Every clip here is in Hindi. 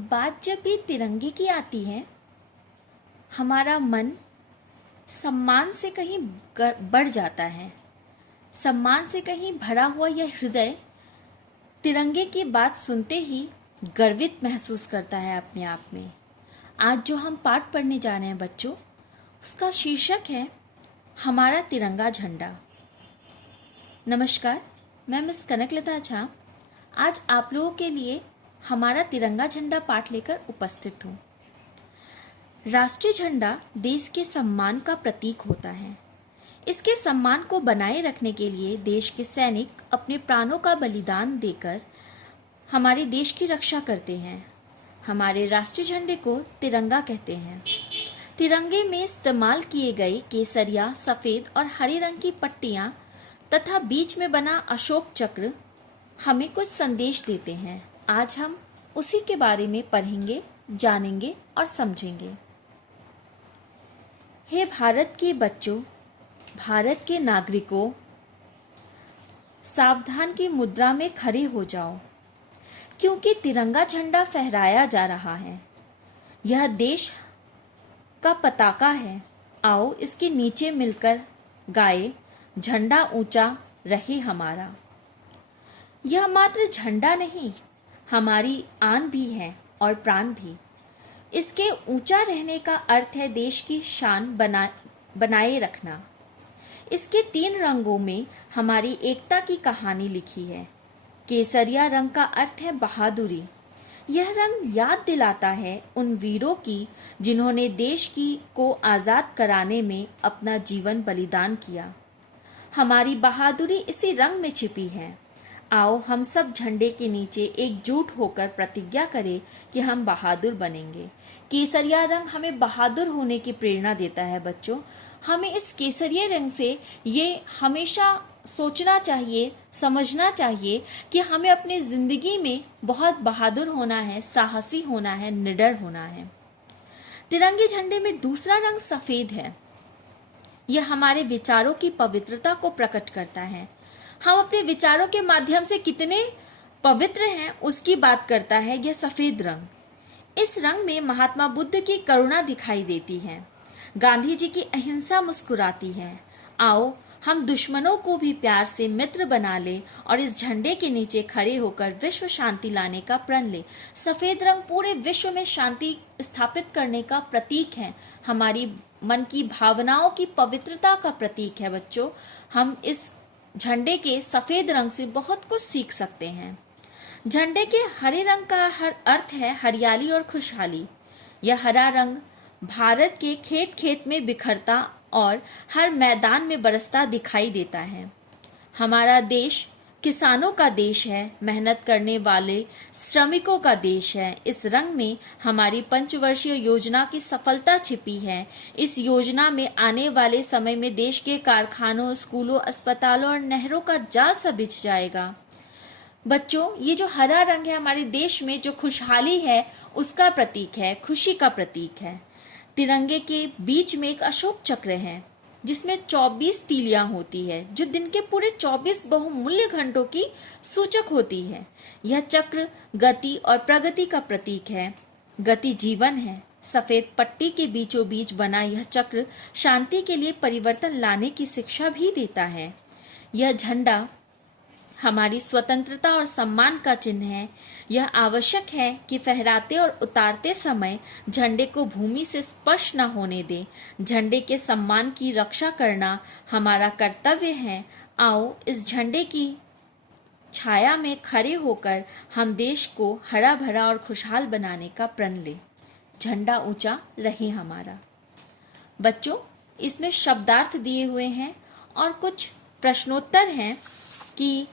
बात जब भी तिरंगे की आती है, हमारा मन सम्मान से कहीं बढ़ जाता है। सम्मान से कहीं भरा हुआ यह हृदय तिरंगे की बात सुनते ही गर्वित महसूस करता है अपने आप में। आज जो हम पाठ पढ़ने जा रहे हैं बच्चों, उसका शीर्षक है हमारा तिरंगा झंडा। नमस्कार, मैं मिस कनकलता झा आज आप लोगों के लिए हमारा तिरंगा झंडा पाठ लेकर उपस्थित हूँ। राष्ट्रीय झंडा देश के सम्मान का प्रतीक होता है। इसके सम्मान को बनाए रखने के लिए देश के सैनिक अपने प्राणों का बलिदान देकर हमारे देश की रक्षा करते हैं। हमारे राष्ट्रीय झंडे को तिरंगा कहते हैं। तिरंगे में इस्तेमाल किए गए केसरिया, सफ़ेद और हरे रंग की पट्टियाँ तथा बीच में बना अशोक चक्र हमें कुछ संदेश देते हैं। आज हम उसी के बारे में पढ़ेंगे, जानेंगे और समझेंगे। हे भारत के बच्चों, भारत के नागरिकों, सावधान की मुद्रा में खड़े हो जाओ, क्योंकि तिरंगा झंडा फहराया जा रहा है। यह देश का पताका है। आओ इसके नीचे मिलकर गाए, झंडा ऊंचा रहे हमारा। यह मात्र झंडा नहीं, हमारी आन भी है और प्राण भी। इसके ऊंचा रहने का अर्थ है देश की शान बनाए रखना। इसके 3 रंगों में हमारी एकता की कहानी लिखी है। केसरिया रंग का अर्थ है बहादुरी। यह रंग याद दिलाता है उन वीरों की जिन्होंने देश को आज़ाद कराने में अपना जीवन बलिदान किया। हमारी बहादुरी इसी रंग में छिपी है। आओ हम सब झंडे के नीचे एकजुट होकर प्रतिज्ञा करें कि हम बहादुर बनेंगे। केसरिया रंग हमें बहादुर होने की प्रेरणा देता है बच्चों। हमें इस केसरिया रंग से ये हमेशा सोचना चाहिए, समझना चाहिए कि हमें अपनी जिंदगी में बहुत बहादुर होना है, साहसी होना है, निडर होना है। तिरंगे झंडे में दूसरा रंग सफेद है। यह हमारे विचारों की पवित्रता को प्रकट करता है। हम अपने विचारों के माध्यम से कितने पवित्र हैं उसकी बात करता है यह सफेद रंग। इस रंग में महात्मा बुद्ध की करुणा दिखाई देती है। गांधी जी की अहिंसा मुस्कुराती है। आओ हम दुश्मनों को भी प्यार से मित्र बना ले और इस झंडे के नीचे खड़े होकर विश्व शांति लाने का प्रण ले। सफेद रंग पूरे विश्व में शांति स्थापित करने का प्रतीक है। हमारी मन की भावनाओं की पवित्रता का प्रतीक है बच्चों। हम इस झंडे के सफेद रंग से बहुत कुछ सीख सकते हैं। झंडे के हरे रंग का अर्थ है हरियाली और खुशहाली। यह हरा रंग भारत के खेत खेत में बिखरता और हर मैदान में बरसता दिखाई देता है। हमारा देश किसानों का देश है, मेहनत करने वाले श्रमिकों का देश है। इस रंग में हमारी पंचवर्षीय योजना की सफलता छिपी है। इस योजना में आने वाले समय में देश के कारखानों, स्कूलों, अस्पतालों और नहरों का जाल सा बिछ जाएगा। बच्चों, ये जो हरा रंग है हमारे देश में जो खुशहाली है उसका प्रतीक है, खुशी का प्रतीक है। तिरंगे के बीच में एक अशोक चक्र है जिसमें 24 तीलियां होती है जो दिन के पूरे 24 बहुमूल्य घंटों की सूचक होती है। यह चक्र गति और प्रगति का प्रतीक है। गति जीवन है। सफेद पट्टी के बीचों बीच बना यह चक्र शांति के लिए परिवर्तन लाने की शिक्षा भी देता है। यह झंडा हमारी स्वतंत्रता और सम्मान का चिन्ह है। यह आवश्यक है कि फहराते और उतारते समय झंडे को भूमि से स्पर्श न होने दें। झंडे के सम्मान की रक्षा करना हमारा कर्तव्य है। आओ इस झंडे की छाया में खड़े होकर हम देश को हरा भरा और खुशहाल बनाने का प्रण लें। झंडा ऊंचा रहे हमारा। बच्चों, इसमें शब्दार्थ दिए हुए हैं और कुछ प्रश्नोत्तर हैं कि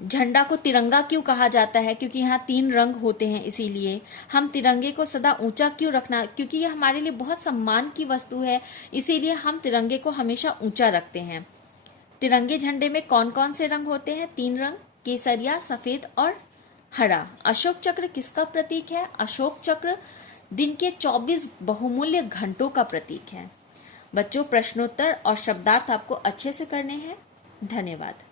झंडा को तिरंगा क्यों कहा जाता है, क्योंकि यहाँ 3 रंग होते हैं। इसीलिए हम तिरंगे को सदा ऊंचा क्यों रखना, क्योंकि यह हमारे लिए बहुत सम्मान की वस्तु है। इसीलिए हम तिरंगे को हमेशा ऊंचा रखते हैं। तिरंगे झंडे में कौन कौन से रंग होते हैं? 3 रंग, केसरिया, सफेद और हरा। अशोक चक्र किसका प्रतीक है? अशोक चक्र दिन के 24 बहुमूल्य घंटों का प्रतीक है। बच्चों, प्रश्नोत्तर और शब्दार्थ आपको अच्छे से करने हैं। धन्यवाद।